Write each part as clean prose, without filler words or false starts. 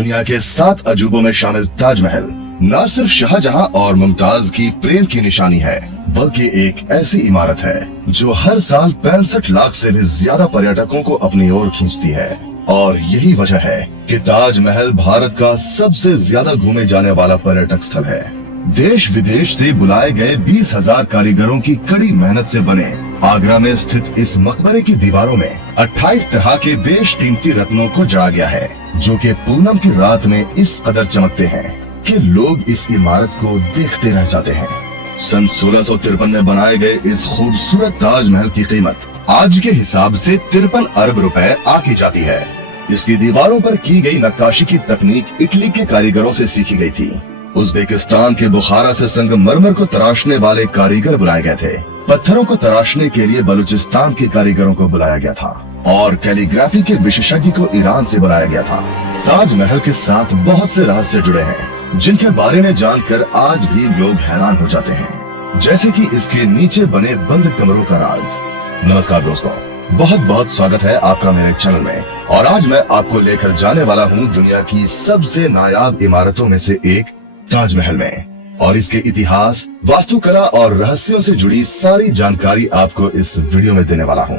दुनिया के 7 अजूबों में शामिल ताजमहल न सिर्फ शाहजहां और मुमताज की प्रेम की निशानी है, बल्कि एक ऐसी इमारत है जो हर साल 65 लाख से भी ज्यादा पर्यटकों को अपनी ओर खींचती है। और यही वजह है कि ताजमहल भारत का सबसे ज्यादा घूमे जाने वाला पर्यटक स्थल है। देश विदेश से बुलाए गए 20,000 कारीगरों की कड़ी मेहनत से बने आगरा में स्थित इस मकबरे की दीवारों में 28 तरह के बेशकीमती रत्नों को जड़ा गया है, जो कि पूनम की रात में इस कदर चमकते हैं कि लोग इस इमारत को देखते रह जाते हैं। सन 1653 में बनाए गए इस खूबसूरत ताजमहल की कीमत आज के हिसाब से 53 अरब रुपए आकी जाती है। इसकी दीवारों पर की गई नक्काशी की तकनीक इटली के कारीगरों से सीखी गई थी। उज्बेकिस्तान के बुखारा से संगमरमर को तराशने वाले कारीगर बुलाए गए थे। पत्थरों को तराशने के लिए बलूचिस्तान के कारीगरों को बुलाया गया था और कैलीग्राफी के विशेषज्ञ को ईरान से बुलाया गया था। ताजमहल के साथ बहुत से रहस्य जुड़े हैं, जिनके बारे में जानकर आज भी लोग हैरान हो जाते हैं, जैसे कि इसके नीचे बने बंद कमरों का राज। नमस्कार दोस्तों, बहुत बहुत स्वागत है आपका मेरे चैनल में। और आज मैं आपको लेकर जाने वाला हूँ दुनिया की सबसे नायाब इमारतों में से एक ताजमहल में, और इसके इतिहास, वास्तुकला और रहस्यों से जुड़ी सारी जानकारी आपको इस वीडियो में देने वाला हूँ।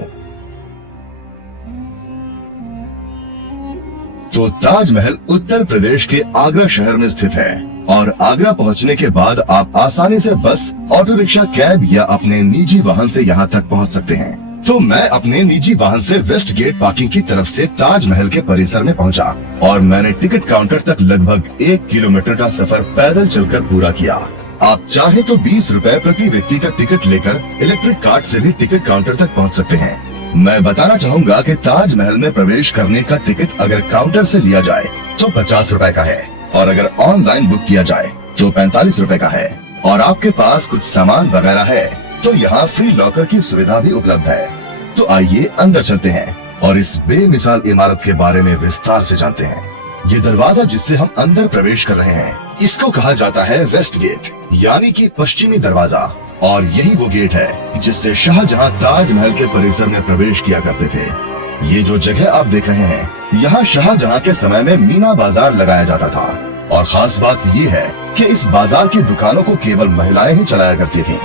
तो ताजमहल उत्तर प्रदेश के आगरा शहर में स्थित है और आगरा पहुंचने के बाद आप आसानी से बस, ऑटो रिक्शा, कैब या अपने निजी वाहन से यहाँ तक पहुंच सकते हैं। तो मैं अपने निजी वाहन से वेस्ट गेट पार्किंग की तरफ से ताजमहल के परिसर में पहुंचा और मैंने टिकट काउंटर तक लगभग 1 किलोमीटर का सफर पैदल चलकर पूरा किया। आप चाहे तो 20 रुपए प्रति व्यक्ति का टिकट लेकर इलेक्ट्रिक कार्ड से भी टिकट काउंटर तक पहुंच सकते हैं। मैं बताना चाहूँगा कि ताजमहल में प्रवेश करने का टिकट अगर काउंटर से लिया जाए तो 50 रुपए का है, और अगर ऑनलाइन बुक किया जाए तो 45 रुपए का है। और आपके पास कुछ सामान वगैरह है तो यहाँ फ्री लॉकर की सुविधा भी उपलब्ध है। तो आइए अंदर चलते हैं और इस बेमिसाल इमारत के बारे में विस्तार से जानते हैं। ये दरवाजा जिससे हम अंदर प्रवेश कर रहे हैं, इसको कहा जाता है वेस्ट गेट, यानी कि पश्चिमी दरवाजा। और यही वो गेट है जिससे शाहजहां ताजमहल के परिसर में प्रवेश किया करते थे। ये जो जगह आप देख रहे हैं, यहाँ शाहजहां के समय में मीना बाजार लगाया जाता था। और खास बात ये है कि इस बाजार की दुकानों को केवल महिलाएं ही चलाया करती थीं।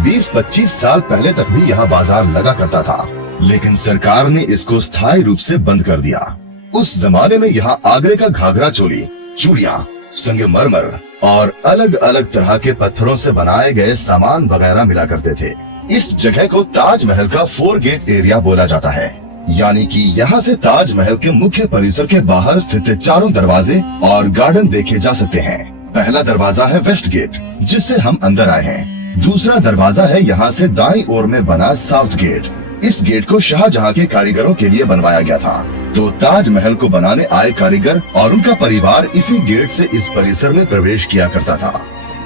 20-25 साल पहले तक भी यहाँ बाजार लगा करता था, लेकिन सरकार ने इसको स्थायी रूप से बंद कर दिया। उस जमाने में यहाँ आगरे का घाघरा चोली, चूड़ियाँ, संगमरमर और अलग अलग तरह के पत्थरों से बनाए गए सामान वगैरह मिला करते थे। इस जगह को ताजमहल का 4 गेट एरिया बोला जाता है, यानी कि यहाँ से ताजमहल के मुख्य परिसर के बाहर स्थित चारों दरवाजे और गार्डन देखे जा सकते हैं। पहला दरवाजा है वेस्ट गेट, जिससे हम अंदर आए हैं। दूसरा दरवाजा है यहाँ से दाईं ओर में बना साउथ गेट। इस गेट को शाहजहां के कारीगरों के लिए बनवाया गया था। तो ताजमहल को बनाने आए कारीगर और उनका परिवार इसी गेट से इस परिसर में प्रवेश किया करता था।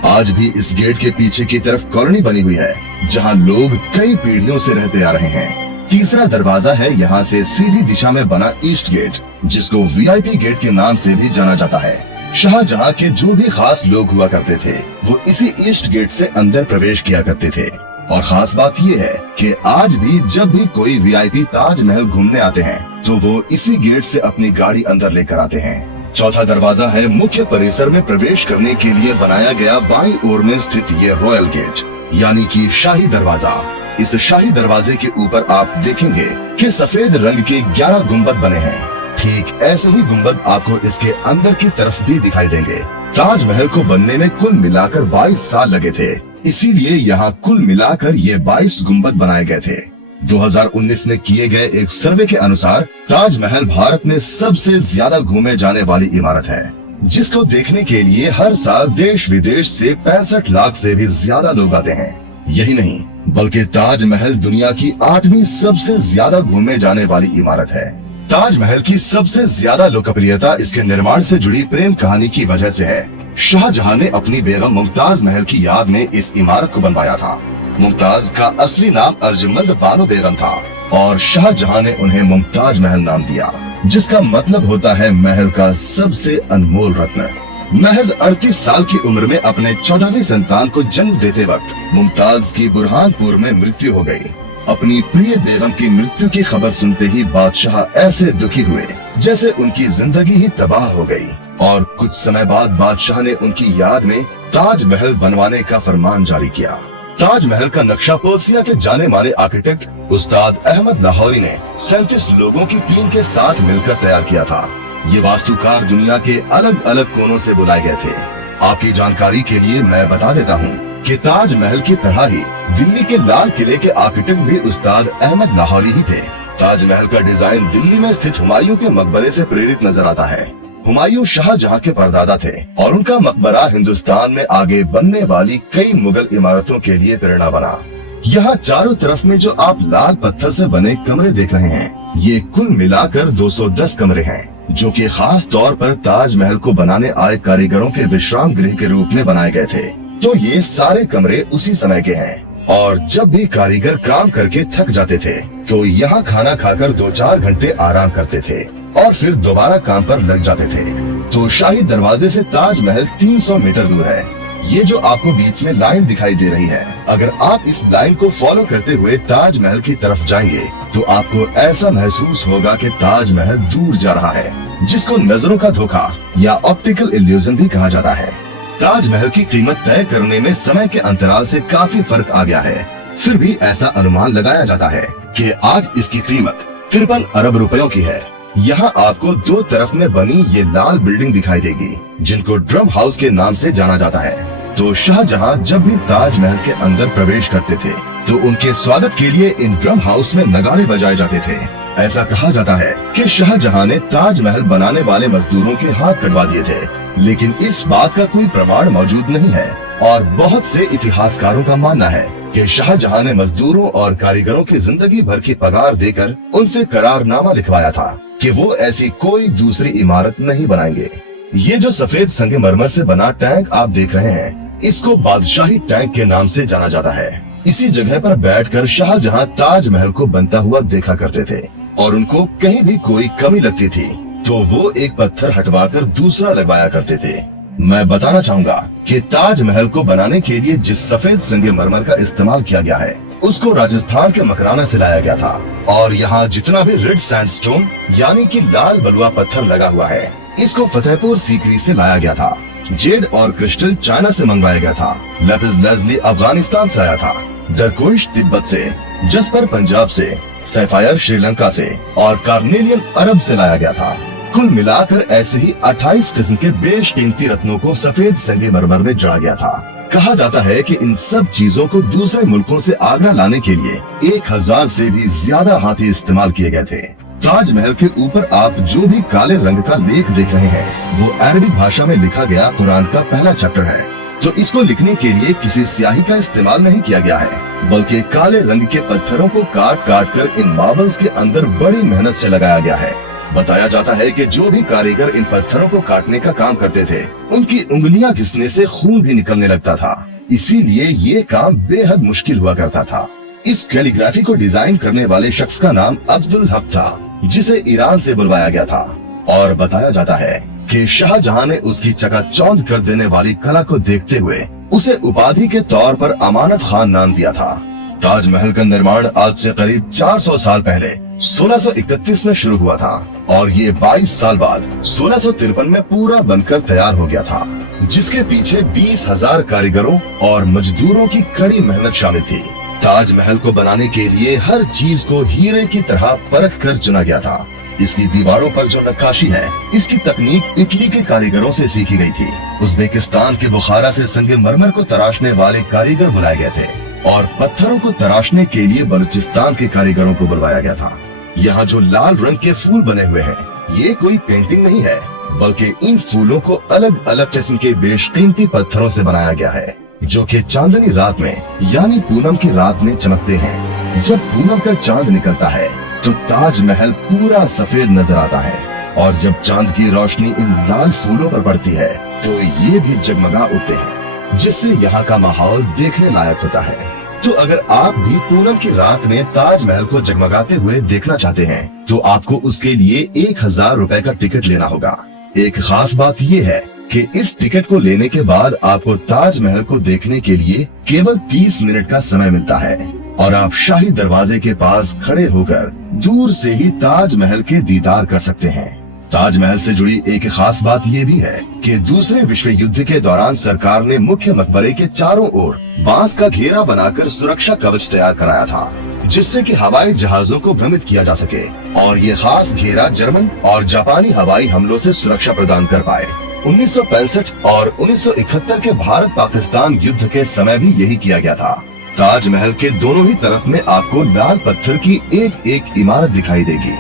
आज भी इस गेट के पीछे की तरफ कॉलोनी बनी हुई है, जहाँ लोग कई पीढ़ियों से रहते आ रहे हैं। तीसरा दरवाजा है यहाँ से सीधी दिशा में बना ईस्ट गेट, जिसको VIP गेट के नाम से भी जाना जाता है। शाहजहां के जो भी खास लोग हुआ करते थे, वो इसी ईस्ट गेट से अंदर प्रवेश किया करते थे। और खास बात ये है कि आज भी जब भी कोई VIP ताजमहल घूमने आते हैं, तो वो इसी गेट से अपनी गाड़ी अंदर लेकर आते हैं। चौथा दरवाजा है मुख्य परिसर में प्रवेश करने के लिए बनाया गया बाईं ओर में स्थित ये रॉयल गेट, यानी कि शाही दरवाजा। इस शाही दरवाजे के ऊपर आप देखेंगे कि सफेद रंग के 11 गुम्बद बने हैं। ठीक ऐसे ही गुम्बद आपको इसके अंदर की तरफ भी दिखाई देंगे। ताजमहल को बनने में कुल मिलाकर 22 साल लगे थे, इसीलिए यहाँ कुल मिलाकर ये 22 गुम्बद बनाए गए थे। 2019 में किए गए एक सर्वे के अनुसार ताजमहल भारत में सबसे ज्यादा घूमे जाने वाली इमारत है, जिसको देखने के लिए हर साल देश विदेश से 65 लाख से भी ज्यादा लोग आते हैं। यही नहीं, बल्कि ताजमहल दुनिया की 8वीं सबसे ज्यादा घूमे जाने वाली इमारत है। ताजमहल की सबसे ज्यादा लोकप्रियता इसके निर्माण से जुड़ी प्रेम कहानी की वजह से है। शाहजहां ने अपनी बेगम मुमताज महल की याद में इस इमारत को बनवाया था। मुमताज का असली नाम अर्जुमंद बानो बेगम था और शाहजहां ने उन्हें मुमताज महल नाम दिया, जिसका मतलब होता है महल का सबसे अनमोल रत्न। महज 38 साल की उम्र में अपने 14वीं संतान को जन्म देते वक्त मुमताज की बुरहानपुर में मृत्यु हो गई। अपनी प्रिय बेगम की मृत्यु की खबर सुनते ही बादशाह ऐसे दुखी हुए जैसे उनकी जिंदगी ही तबाह हो गई। और कुछ समय बाद बादशाह ने उनकी याद में ताजमहल बनवाने का फरमान जारी किया। ताजमहल का नक्शा पर्सिया के जाने माने आर्किटेक्ट उस्ताद अहमद लाहौरी ने 37 लोगों की टीम के साथ मिलकर तैयार किया था। ये वास्तुकार दुनिया के अलग अलग कोनों से बुलाए गए थे। आपकी जानकारी के लिए मैं बता देता हूँ कि ताजमहल की तरह ही दिल्ली के लाल किले के आर्किटेक्ट भी उस्ताद अहमद लाहौरी ही थे। ताजमहल का डिजाइन दिल्ली में स्थित हुमायूं के मकबरे से प्रेरित नजर आता है। हुमायूं शाहजहां के परदादा थे और उनका मकबरा हिंदुस्तान में आगे बनने वाली कई मुगल इमारतों के लिए प्रेरणा बना। यहाँ चारों तरफ में जो आप लाल पत्थर से बने कमरे देख रहे हैं, ये कुल मिलाकर 210 कमरे हैं, जो कि खास तौर पर ताजमहल को बनाने आए कारीगरों के विश्राम गृह के रूप में बनाए गए थे। तो ये सारे कमरे उसी समय के हैं और जब भी कारीगर काम करके थक जाते थे तो यहाँ खाना खाकर 2-4 घंटे आराम करते थे और फिर दोबारा काम पर लग जाते थे। तो शाही दरवाजे से ताजमहल 300 मीटर दूर है। ये जो आपको बीच में लाइन दिखाई दे रही है, अगर आप इस लाइन को फॉलो करते हुए ताजमहल की तरफ जाएंगे तो आपको ऐसा महसूस होगा कि ताजमहल दूर जा रहा है, जिसको नजरों का धोखा या ऑप्टिकल इल्यूजन भी कहा जाता है। ताजमहल की कीमत तय करने में समय के अंतराल से काफी फर्क आ गया है। फिर भी ऐसा अनुमान लगाया जाता है कि आज इसकी कीमत 53 अरब रुपयों की है। यहाँ आपको दो तरफ में बनी ये लाल बिल्डिंग दिखाई देगी, जिनको ड्रम हाउस के नाम से जाना जाता है। तो शाहजहां जब भी ताजमहल के अंदर प्रवेश करते थे तो उनके स्वागत के लिए इन ड्रम हाउस में नगाड़े बजाए जाते थे। ऐसा कहा जाता है कि शाहजहां ने ताजमहल बनाने वाले मजदूरों के हाथ कटवा दिए थे, लेकिन इस बात का कोई प्रमाण मौजूद नहीं है। और बहुत से इतिहासकारों का मानना है कि शाहजहां ने मजदूरों और कारीगरों की जिंदगी भर की पगार देकर उनसे करारनामा लिखवाया था कि वो ऐसी कोई दूसरी इमारत नहीं बनाएंगे। ये जो सफेद संगमरमर से बना टैंक आप देख रहे हैं, इसको बादशाही टैंक के नाम से जाना जाता है। इसी जगह पर बैठकर शाहजहां ताजमहल को बनता हुआ देखा करते थे और उनको कहीं भी कोई कमी लगती थी तो वो एक पत्थर हटवाकर दूसरा लगवाया करते थे। मैं बताना चाहूँगा कि ताजमहल को बनाने के लिए जिस सफेद संगमरमर का इस्तेमाल किया गया है, उसको राजस्थान के मकराना से लाया गया था। और यहाँ जितना भी रेड सैंडस्टोन यानी कि लाल बलुआ पत्थर लगा हुआ है, इसको फतेहपुर सीकरी से लाया गया था। जेड और क्रिस्टल चाइना से मंगवाया गया था। लेपिस लेज़ली अफगानिस्तान से आया था। डरकोइश तिब्बत से, जस्पर पंजाब से, सैफायर श्रीलंका से और कार्नेलियम अरब से लाया गया था। कुल मिलाकर ऐसे ही 28 किस्म के बेशकीमती रत्नों को सफेद संगमरमर में जड़ा गया था। कहा जाता है कि इन सब चीजों को दूसरे मुल्कों से आगरा लाने के लिए 1000 से भी ज्यादा हाथी इस्तेमाल किए गए थे। ताजमहल के ऊपर आप जो भी काले रंग का लेख देख रहे हैं, वो अरबी भाषा में लिखा गया कुरान का पहला चैप्टर है। तो इसको लिखने के लिए किसी स्याही का इस्तेमाल नहीं किया गया है, बल्कि काले रंग के पत्थरों को काट काट कर इन मार्बल्स के अंदर बड़ी मेहनत से लगाया गया है। बताया जाता है कि जो भी कारीगर इन पत्थरों को काटने का काम करते थे, उनकी उंगलियां घिसने से खून भी निकलने लगता था। इसीलिए ये काम बेहद मुश्किल हुआ करता था। इस कैलीग्राफी को डिजाइन करने वाले शख्स का नाम अब्दुल हक था, जिसे ईरान से बुलवाया गया था। और बताया जाता है कि शाहजहां ने उसकी चकाचौंध कर देने वाली कला को देखते हुए उसे उपाधि के तौर पर अमानत खान नाम दिया था। ताजमहल का निर्माण आज से करीब 400 साल पहले 1631 में शुरू हुआ था और ये 22 साल बाद 1653 में पूरा बनकर तैयार हो गया था, जिसके पीछे 20,000 कारीगरों और मजदूरों की कड़ी मेहनत शामिल थी। ताजमहल को बनाने के लिए हर चीज को हीरे की तरह परख कर चुना गया था। इसकी दीवारों पर जो नक्काशी है, इसकी तकनीक इटली के कारीगरों से सीखी गई थी। उज़्बेकिस्तान के बुखारा से संगमरमर को तराशने वाले कारीगर बुलाए गए थे और पत्थरों को तराशने के लिए बलूचिस्तान के कारीगरों को बुलवाया गया था। यहाँ जो लाल रंग के फूल बने हुए हैं, ये कोई पेंटिंग नहीं है, बल्कि इन फूलों को अलग अलग किस्म के बेशकीमती पत्थरों से बनाया गया है, जो कि चांदनी रात में यानी पूनम की रात में चमकते हैं। जब पूनम का चांद निकलता है तो ताजमहल पूरा सफेद नजर आता है और जब चांद की रोशनी इन लाल फूलों पर पड़ती है तो ये भी जगमगा उठते हैं, जिससे यहाँ का माहौल देखने लायक होता है। तो अगर आप भी पूनम की रात में ताजमहल को जगमगाते हुए देखना चाहते हैं तो आपको उसके लिए 1000 रुपए का टिकट लेना होगा। एक खास बात ये है कि इस टिकट को लेने के बाद आपको ताजमहल को देखने के लिए केवल 30 मिनट का समय मिलता है। और आप शाही दरवाजे के पास खड़े होकर दूर से ही ताजमहल के दीदार कर सकते हैं। ताजमहल से जुड़ी एक खास बात ये भी है कि दूसरे विश्व युद्ध के दौरान सरकार ने मुख्य मकबरे के चारों ओर बांस का घेरा बनाकर सुरक्षा कवच तैयार कराया था, जिससे कि हवाई जहाजों को भ्रमित किया जा सके और ये खास घेरा जर्मन और जापानी हवाई हमलों से सुरक्षा प्रदान कर पाए। 1965 और 1971 के भारत पाकिस्तान युद्ध के समय भी यही किया गया था। ताजमहल के दोनों ही तरफ में आपको लाल पत्थर की एक एक इमारत दिखाई देगी।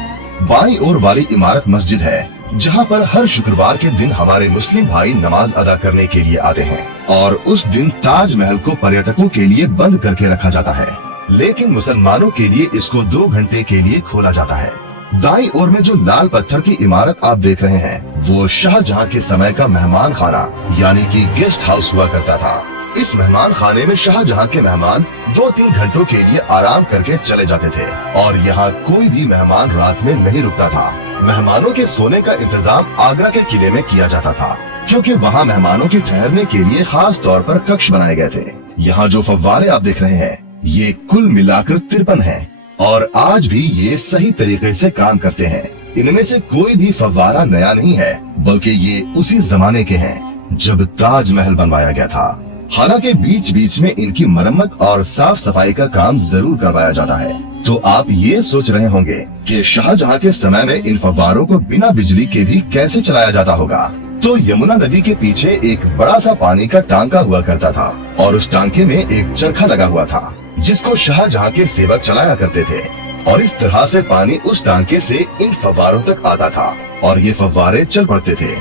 बाईं ओर वाली इमारत मस्जिद है, जहां पर हर शुक्रवार के दिन हमारे मुस्लिम भाई नमाज अदा करने के लिए आते हैं और उस दिन ताजमहल को पर्यटकों के लिए बंद करके रखा जाता है, लेकिन मुसलमानों के लिए इसको 2 घंटे के लिए खोला जाता है। दाईं ओर में जो लाल पत्थर की इमारत आप देख रहे हैं, वो शाहजहां के समय का मेहमान खाना यानी कि गेस्ट हाउस हुआ करता था। इस मेहमान खाने में शाहजहां के मेहमान 2-3 घंटों के लिए आराम करके चले जाते थे और यहाँ कोई भी मेहमान रात में नहीं रुकता था। मेहमानों के सोने का इंतजाम आगरा के किले में किया जाता था, क्योंकि वहाँ मेहमानों के ठहरने के लिए खास तौर पर कक्ष बनाए गए थे। यहाँ जो फव्वारे आप देख रहे हैं, ये कुल मिलाकर 53 हैं और आज भी ये सही तरीके से काम करते हैं। इनमें से कोई भी फव्वारा नया नहीं है, बल्कि ये उसी जमाने के हैं जब ताजमहल बनवाया गया था। हालांकि बीच बीच में इनकी मरम्मत और साफ सफाई का काम जरूर करवाया जाता है। तो आप ये सोच रहे होंगे कि शाहजहां के समय में इन फव्वारों को बिना बिजली के भी कैसे चलाया जाता होगा। तो यमुना नदी के पीछे एक बड़ा सा पानी का टांका हुआ करता था और उस टांके में एक चरखा लगा हुआ था, जिसको शाहजहां के सेवक चलाया करते थे और इस तरह से पानी उस टांके से इन फव्वारों तक आता था और ये फव्वारे चल पड़ते थे।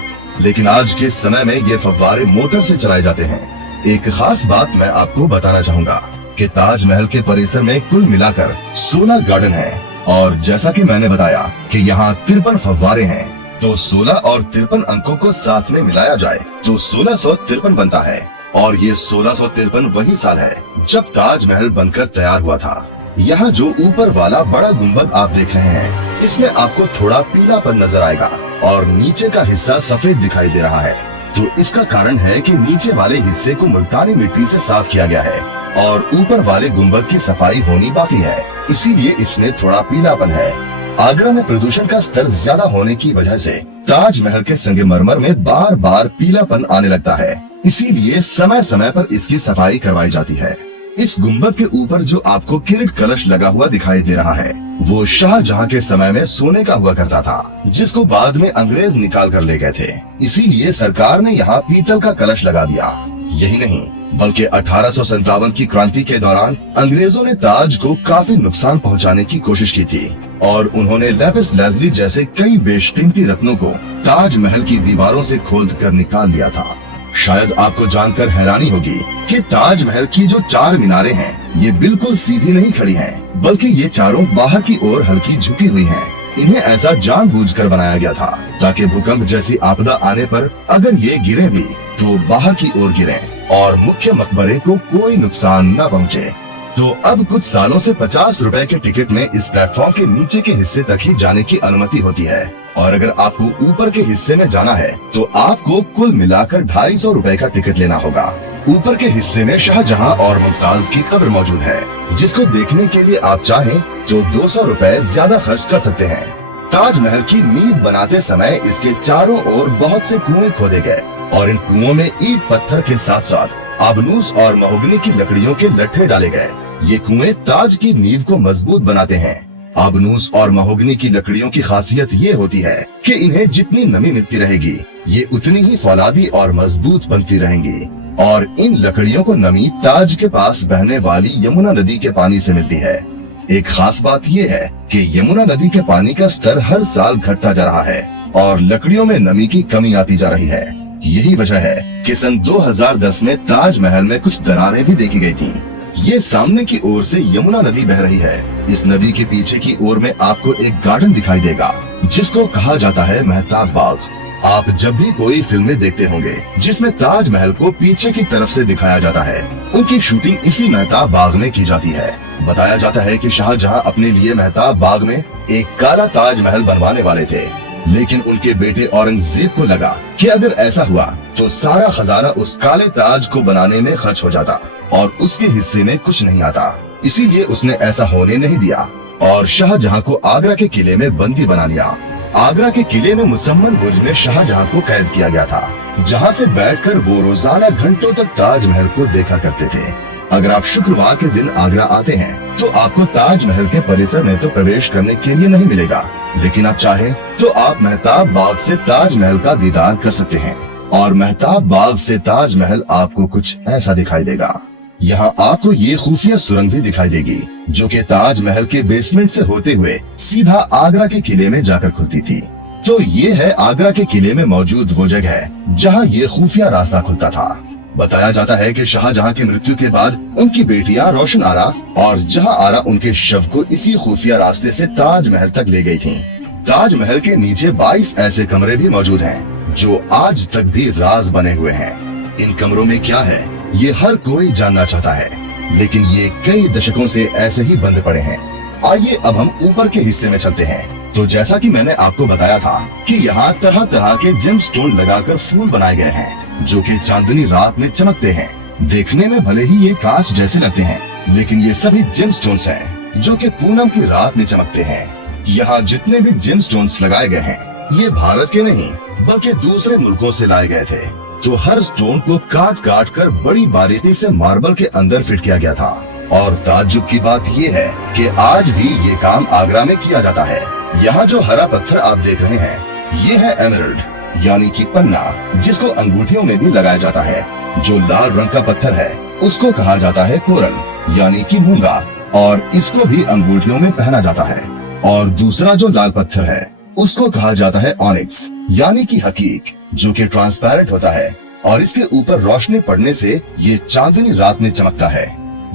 लेकिन आज के समय में ये फव्वारे मोटर से चलाए जाते हैं। एक खास बात मैं आपको बताना चाहूँगा कि ताजमहल के परिसर में कुल मिलाकर 16 गार्डन हैं और जैसा कि मैंने बताया कि यहाँ 53 फव्वारे हैं, तो 16 और 53 अंकों को साथ में मिलाया जाए तो 1653 बनता है और ये 1653 वही साल है जब ताजमहल बनकर तैयार हुआ था। यहाँ जो ऊपर वाला बड़ा गुम्बद आप देख रहे हैं, इसमें आपको थोड़ा पीलापन नजर आएगा और नीचे का हिस्सा सफेद दिखाई दे रहा है। तो इसका कारण है कि नीचे वाले हिस्से को मुल्तानी मिट्टी से साफ किया गया है और ऊपर वाले गुम्बद की सफाई होनी बाकी है, इसीलिए इसमें थोड़ा पीलापन है। आगरा में प्रदूषण का स्तर ज्यादा होने की वजह से ताजमहल के संगमरमर में बार बार पीलापन आने लगता है, इसीलिए समय समय पर इसकी सफाई करवाई जाती है। इस गुम्बद के ऊपर जो आपको किरीट कलश लगा हुआ दिखाई दे रहा है, वो शाहजहां के समय में सोने का हुआ करता था, जिसको बाद में अंग्रेज निकाल कर ले गए थे। इसीलिए सरकार ने यहाँ पीतल का कलश लगा दिया। यही नहीं, बल्कि 1857 की क्रांति के दौरान अंग्रेजों ने ताज को काफी नुकसान पहुँचाने की कोशिश की थी और उन्होंने लैपिस लाजुली जैसे कई बेशकीमती रत्नों को ताजमहल की दीवारों से खोद कर निकाल लिया था। शायद आपको जानकर हैरानी होगी कि ताजमहल की जो 4 मीनारें हैं, ये बिल्कुल सीधी नहीं खड़ी हैं, बल्कि ये चारों बाहर की ओर हल्की झुकी हुई हैं। इन्हें ऐसा जानबूझकर बनाया गया था ताकि भूकंप जैसी आपदा आने पर अगर ये गिरे भी तो बाहर की ओर गिरे और मुख्य मकबरे को कोई नुकसान न पहुँचे। तो अब कुछ सालों से 50 रुपए के टिकट में इस प्लेटफॉर्म के नीचे के हिस्से तक ही जाने की अनुमति होती है और अगर आपको ऊपर के हिस्से में जाना है तो आपको कुल मिलाकर 250 रुपए का टिकट लेना होगा। ऊपर के हिस्से में शाहजहां और मुमताज की कब्र मौजूद है, जिसको देखने के लिए आप चाहें तो 200 रुपए ज्यादा खर्च कर सकते हैं। ताजमहल की नींव बनाते समय इसके चारों ओर बहुत से कुएं खोदे गए और इन कुओं में ईंट पत्थर के साथ साथ आबनूस और महोगनी की लकड़ियों के लट्ठे डाले गए। ये कुएं ताज की नींव को मजबूत बनाते हैं। आबनूस और महोगनी की लकड़ियों की खासियत ये होती है कि इन्हें जितनी नमी मिलती रहेगी, ये उतनी ही फौलादी और मजबूत बनती रहेंगी और इन लकड़ियों को नमी ताज के पास बहने वाली यमुना नदी के पानी से मिलती है। एक खास बात ये है कि यमुना नदी के पानी का स्तर हर साल घटता जा रहा है और लकड़ियों में नमी की कमी आती जा रही है। यही वजह है कि सन 2010 में ताजमहल में कुछ दरारें भी देखी गई थी। ये सामने की ओर से यमुना नदी बह रही है। इस नदी के पीछे की ओर में आपको एक गार्डन दिखाई देगा, जिसको कहा जाता है मेहताब बाग। आप जब भी कोई फिल्में देखते होंगे जिसमें ताजमहल को पीछे की तरफ से दिखाया जाता है, उनकी शूटिंग इसी मेहताब बाग में की जाती है। बताया जाता है कि शाहजहां अपने लिए मेहताब बाग में एक काला ताजमहल बनवाने वाले थे, लेकिन उनके बेटे औरंगजेब को लगा कि अगर ऐसा हुआ तो सारा खजाना उस काले ताज को बनाने में खर्च हो जाता और उसके हिस्से में कुछ नहीं आता। इसीलिए उसने ऐसा होने नहीं दिया और शाहजहां को आगरा के किले में बंदी बना लिया। आगरा के किले में मुसम्मन बुर्ज में शाहजहां को कैद किया गया था, जहां से बैठकर वो रोजाना घंटों तक ताजमहल को देखा करते थे। अगर आप शुक्रवार के दिन आगरा आते हैं तो आपको ताजमहल के परिसर में तो प्रवेश करने के लिए नहीं मिलेगा, लेकिन आप चाहें तो आप मेहताब बाग से ताजमहल का दीदार कर सकते हैं। और मेहताब बाग से ताजमहल आपको कुछ ऐसा दिखाई देगा। यहाँ आपको ये खुफिया सुरंग भी दिखाई देगी, जो कि ताजमहल के बेसमेंट से होते हुए सीधा आगरा के किले में जाकर खुलती थी। तो ये है आगरा के किले में मौजूद वो जगह जहाँ ये खुफिया रास्ता खुलता था। बताया जाता है कि शाहजहां की मृत्यु के बाद उनकी बेटियां रोशन आरा और जहां आरा उनके शव को इसी खुफिया रास्ते से ताजमहल तक ले गई थीं। ताजमहल के नीचे 22 ऐसे कमरे भी मौजूद हैं, जो आज तक भी राज बने हुए हैं। इन कमरों में क्या है ये हर कोई जानना चाहता है, लेकिन ये कई दशकों से ऐसे ही बंद पड़े हैं। आइए अब हम ऊपर के हिस्से में चलते हैं। तो जैसा कि मैंने आपको बताया था कि यहाँ तरह तरह के जेमस्टोन लगाकर फूल बनाए गए हैं, जो कि चांदनी रात में चमकते हैं। देखने में भले ही ये कांच जैसे लगते हैं, लेकिन ये सभी जेमस्टोन्स हैं, जो कि पूनम की रात में चमकते हैं। यहाँ जितने भी जेमस्टोन्स लगाए गए हैं, ये भारत के नहीं बल्कि दूसरे मुल्कों से लाए गए थे। तो हर स्टोन को काट काट कर बड़ी बारीकी से मार्बल के अंदर फिट किया गया था। और ताज्जुब की बात ये है कि आज भी ये काम आगरा में किया जाता है। यहाँ जो हरा पत्थर आप देख रहे हैं, ये है एमरल्ड, यानी कि पन्ना, जिसको अंगूठियों में भी लगाया जाता है। जो लाल रंग का पत्थर है उसको कहा जाता है कोरल, यानी कि मूंगा, और इसको भी अंगूठियों में पहना जाता है। और दूसरा जो लाल पत्थर है उसको कहा जाता है ऑनिक्स, यानी कि हकीक, जो कि ट्रांसपेरेंट होता है और इसके ऊपर रोशनी पड़ने से ये चांदनी रात में चमकता है।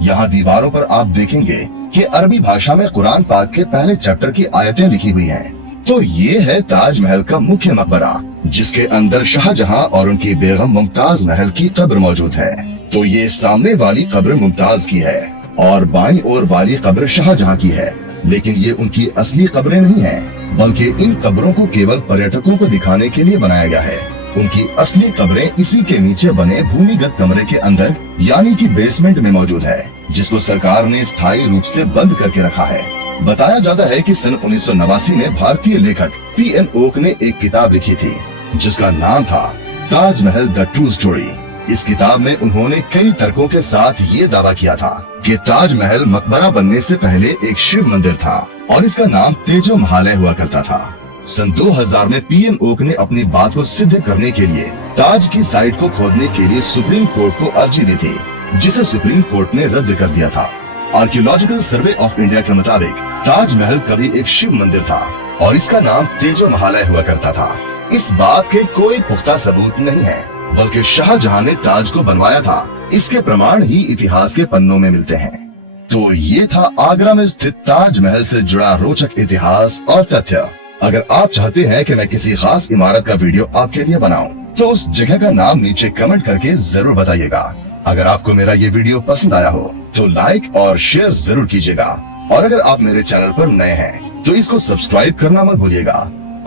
यहाँ दीवारों पर आप देखेंगे कि अरबी भाषा में कुरान पाक के पहले चैप्टर की आयतें लिखी हुई हैं। तो ये है ताजमहल का मुख्य मकबरा, जिसके अंदर शाहजहां और उनकी बेगम मुमताज महल की कब्र मौजूद है। तो ये सामने वाली कब्र मुमताज की है और बाईं ओर वाली कब्र शाहजहां की है, लेकिन ये उनकी असली कब्रें नहीं हैं, बल्कि इन कब्रों को केवल पर्यटकों को दिखाने के लिए बनाया गया है। उनकी असली कब्रें इसी के नीचे बने भूमिगत कमरे के अंदर, यानी कि बेसमेंट में मौजूद है, जिसको सरकार ने स्थायी रूप से बंद करके रखा है। बताया जाता है कि सन 1989 में भारतीय लेखक पीएन ओक ने एक किताब लिखी थी, जिसका नाम था ताजमहल द ट्रू स्टोरी। इस किताब में उन्होंने कई तर्कों के साथ ये दावा किया था कि ताजमहल मकबरा बनने से पहले एक शिव मंदिर था और इसका नाम तेजो महालय हुआ करता था। सन 2000 में पीएन ओक ने अपनी बात को सिद्ध करने के लिए ताज की साइट को खोदने के लिए सुप्रीम कोर्ट को अर्जी दी थी, जिसे सुप्रीम कोर्ट ने रद्द कर दिया था। आर्कियोलॉजिकल सर्वे ऑफ इंडिया के मुताबिक ताजमहल कभी एक शिव मंदिर था और इसका नाम तेजो महालय हुआ करता था। इस बात के कोई पुख्ता सबूत नहीं है, बल्कि शाहजहां ने ताज को बनवाया था, इसके प्रमाण ही इतिहास के पन्नों में मिलते हैं। तो ये था आगरा में स्थित ताजमहल से जुड़ा रोचक इतिहास और तथ्य। अगर आप चाहते हैं कि मैं किसी खास इमारत का वीडियो आपके लिए बनाऊं, तो उस जगह का नाम नीचे कमेंट करके जरूर बताइएगा। अगर आपको मेरा ये वीडियो पसंद आया हो तो लाइक और शेयर जरूर कीजिएगा, और अगर आप मेरे चैनल पर नए हैं तो इसको सब्सक्राइब करना मत भूलिएगा।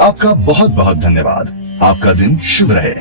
आपका बहुत बहुत धन्यवाद। आपका दिन शुभ रहे।